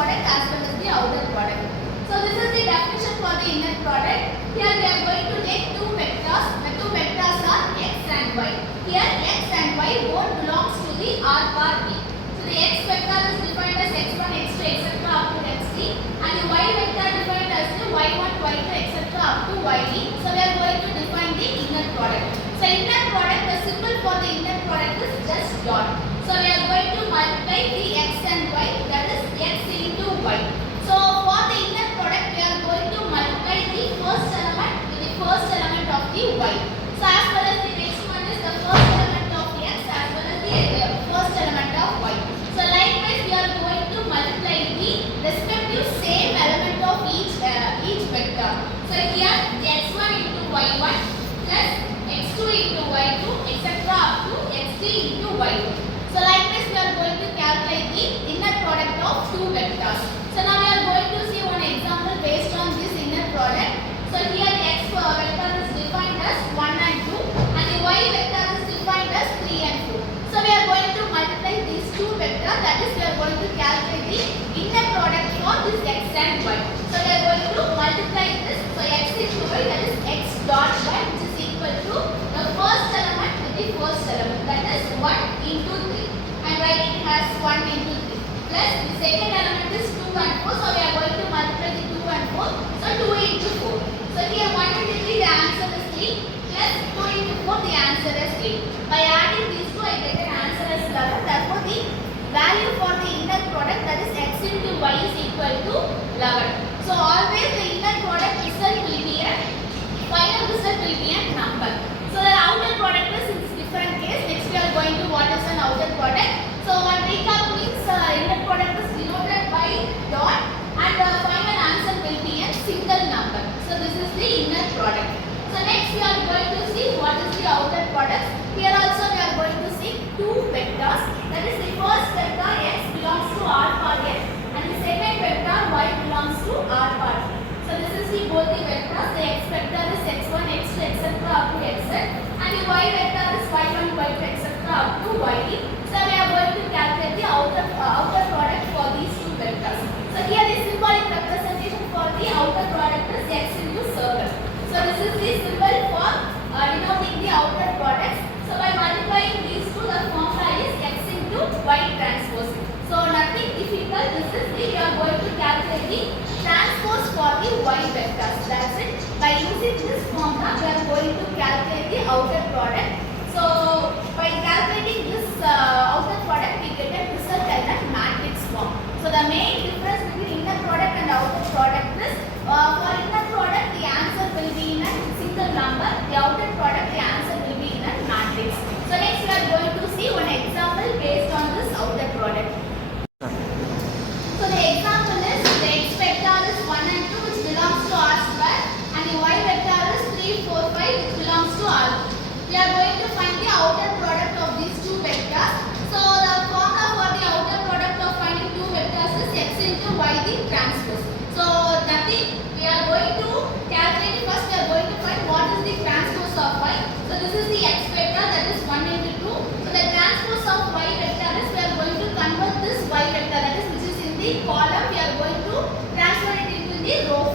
product as well as the outer product. So this is the definition for the inner product. Here we are going to take two vectors. The two vectors are x and y. Here x and y both belongs to the R bar B. So the x vector is defined as x1, x2, etc. up to xt, and the y vector defined as the y1, y2, etc. up to yd. So we are going to define the inner product. So inner product, the symbol for the inner product is just dot. So we are going to multiply the x and y, that is x into y. So for the inner product, we are going to multiply the first element with the first element of the y. So as well as the next one is the first element of the x as well as the first element of y. So likewise we are going to multiply the respective same element of each vector. So here x1 into y1 plus x2 into y2 etc. up to xt into y2. So likewise we are going to calculate the inner product of two vectors. So now we are going to see one example based on this inner product. So here x vector is defined as 1 and 2 and the y vector is defined as 3 and 4. So we are going to multiply these two vectors, that is we are going to calculate the inner product for this x and y. So we are going to multiply this. So x into y, that is x dot y, which is equal to the first element with the first element, that is 1 into 3. And writing it as 1 into 3 plus the second element is 2 and 4. So we are going to multiply the 2 and 4. So 2 into 4. So here 1 into 3 the answer is 3 plus 2 into 4 the answer is 8. By adding these two I get an answer as 11. Therefore the value for the inner product, that is x into y, is equal to 11. So always the inner product result will be a final result will be a number. So the outer product is in different case. Next we are going to what is an outer product. So one recap means inner product is denoted by dot and the final answer will be a single number. So this is the inner product. So next we are going to see what is the outer product. Here also we are going to see two vectors. That is the first vector x belongs to R bar x and the second vector y belongs to R bar b. So this is the both the vectors. The x vector is x1, x2, etc. up to xz and the y vector is y1, y2, etc. up to yd. So we are going to calculate the outer product for these two vectors. So here the symbolic representation for the outer product is x into circle. So this is the symbol for denoting the outer products. So by multiplying these two, the formula is x into y transpose. So nothing difficult. This is we are going to calculate the transpose for the y vectors. That's it. By using this formula, we are going to calculate the outer product. So by calculating this outer product, we get a result as a matrix form. So the main difference between inner product and outer product is for inner product the answer will be in a single number. The outer product the answer will be in a matrix. So next we are going to see one example based on this outer product. So the example is the x vector is 1 and 2 which belongs to R square and the y vector is 3, 4, 5 which belongs to R. We are going to find the outer product of these two vectors. So the formula for the outer product of finding two vectors is x into y the transpose. So nothing, we are going to calculate first. We are going to find what is the transpose of y. So this is the x vector, that is 1 into 2. So the transpose of y vector is we are going to convert this y vector, that is which is in the column, we are going to transfer it into the row